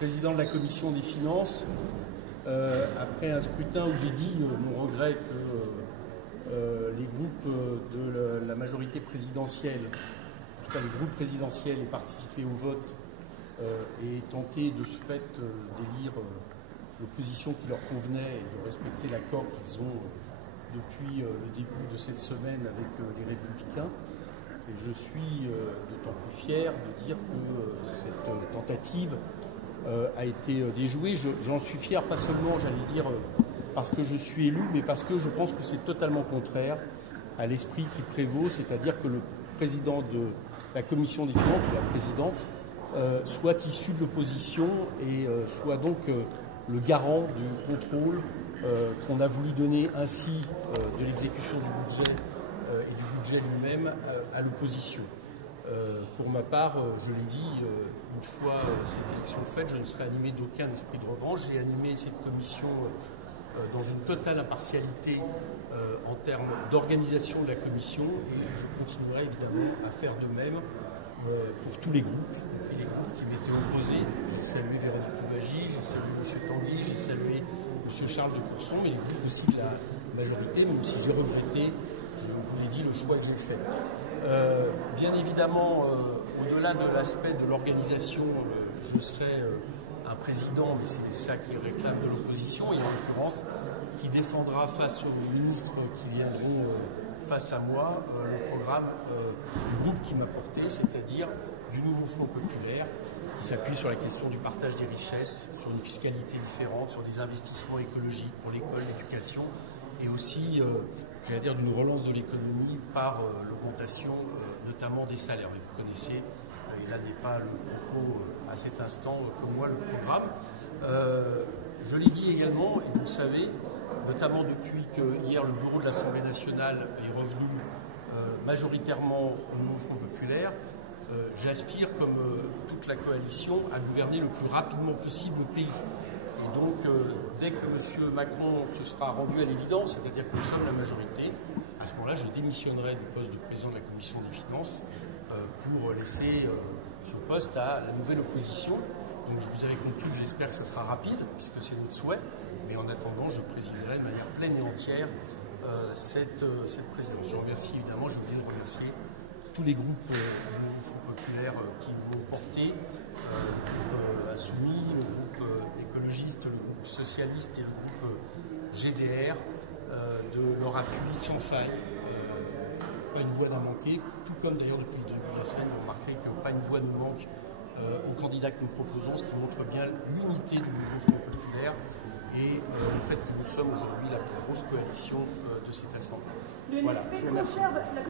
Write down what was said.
président de la commission des finances, après un scrutin où j'ai dit mon regret que les groupes de la majorité présidentielle, en tout cas le groupe présidentiel, aient participé au vote et tenté de ce fait d'élire l'opposition qui leur convenait et de respecter l'accord qu'ils ont depuis le début de cette semaine avec les Républicains. Et je suis d'autant plus fier de dire que cette tentative a été déjouée. J'en suis fier, pas seulement, j'allais dire, parce que je suis élu, mais parce que je pense que c'est totalement contraire à l'esprit qui prévaut, c'est-à-dire que le président de la commission des finances, ou la présidente, soit issu de l'opposition et soit donc le garant du contrôle qu'on a voulu donner ainsi de l'exécution du budget et du budget lui-même à l'opposition. Pour ma part, je l'ai dit, une fois cette élection faite, je ne serai animé d'aucun esprit de revanche. J'ai animé cette commission dans une totale impartialité en termes d'organisation de la commission et je continuerai évidemment à faire de même pour tous les groupes, y compris les groupes qui m'étaient opposés. J'ai salué Véronique Louwagie, j'ai salué M. Tanguy, j'ai salué M. Charles de Courson, mais les groupes aussi de la majorité, même si j'ai regretté, je vous l'ai dit, le choix que j'ai fait. Bien évidemment, au-delà de l'aspect de l'organisation, je serai un président, mais c'est ça qui réclame de l'opposition, et en l'occurrence, qui défendra face aux ministres qui viendront face à moi le programme du groupe qui m'a porté, c'est-à-dire du nouveau fonds populaire, qui s'appuie sur la question du partage des richesses, sur une fiscalité différente, sur des investissements écologiques pour l'école, l'éducation, et aussi, j'allais dire, d'une relance de l'économie par l'augmentation notamment des salaires. Mais vous connaissez, et là n'est pas le propos à cet instant comme moi, le programme. Je l'ai dit également, et vous le savez, notamment depuis que hier le bureau de l'Assemblée nationale est revenu majoritairement au nouveau Front populaire, j'aspire, comme toute la coalition, à gouverner le plus rapidement possible le pays. Et donc, dès que M. Macron se sera rendu à l'évidence, c'est-à-dire que nous sommes la majorité, à ce moment-là, je démissionnerai du poste de président de la commission des finances pour laisser ce poste à la nouvelle opposition. Donc, je vous avais compris que j'espère que ça sera rapide, puisque c'est notre souhait. Mais en attendant, je présiderai de manière pleine et entière cette présidence. Je remercie évidemment, j'ai oublié de remercier tous les groupes du nouveau Front populaire qui m'ont porté, le groupe Insoumis, le groupe écologiste, le groupe socialiste et le groupe GDR, de leur appui sans faille. Pas une voix n'a manqué, tout comme d'ailleurs depuis le début de la semaine, vous remarquerez que pas une voix ne manque aux candidats que nous proposons, ce qui montre bien l'unité du nouveau Front populaire et le fait que nous sommes aujourd'hui la plus grosse coalition de cette Assemblée. Voilà, je vous remercie.